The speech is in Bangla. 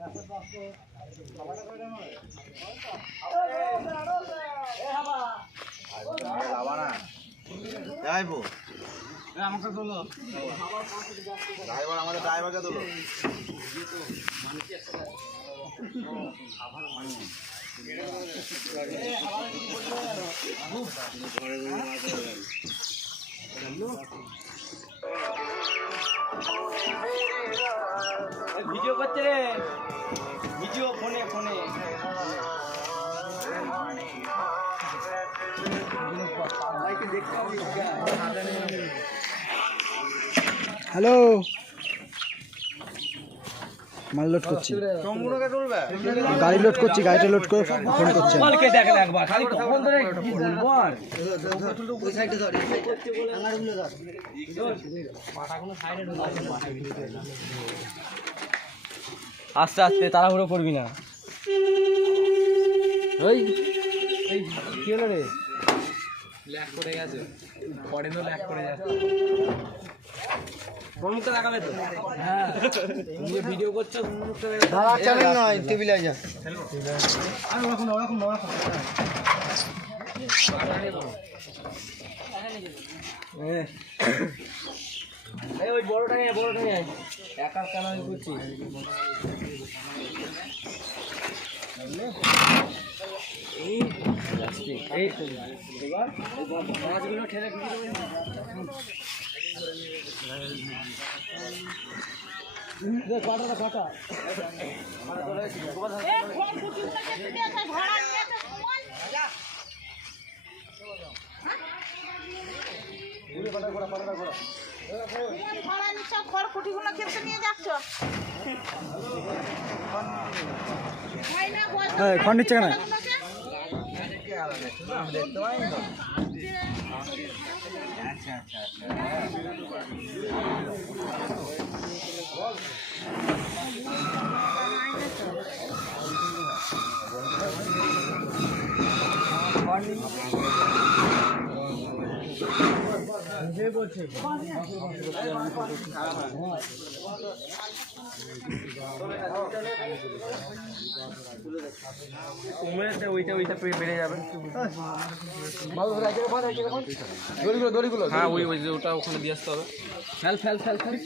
আমাকে ড্রাইভার আমাদের ড্রাইভারকে ভিডিও করছে রে। হ্যালো। মাল লোড করছি। গাড়ি লোড করছি গাড়িটা লোড করে ফোন করছে। বলকে দেখে একবার খালি কখন ধরে বল আস্তে আস্তে তাড়াহুড়ো করবি না। ওই কি হলো রে? ল্যাক করে গেছে। ফরেনও ল্যাক করে যাচ্ছে। কোন মুখটা দেখাবে তো? হ্যাঁ। ভিডিও করছ দাদা চ্যানেল নয় টেবিলে যা। এই ওই বড়টা নিয়ে বড়টা নিয়ে আয়। একা কেন করছি মাছগুলো ঠেলে কাটা কাটা খড়কুটিগুলো খেতে নিয়ে যাচ্ছ হ্যাঁ খড় নিচ্ছে কেন কমেছে ওইটা ওইটা বেড়ে যাবে। দড়িগুলো দড়িগুলো। হ্যাঁ ওই ওই যে ওটা ওখানে দিয়ে আসতে হবে। Fail fail fail fail.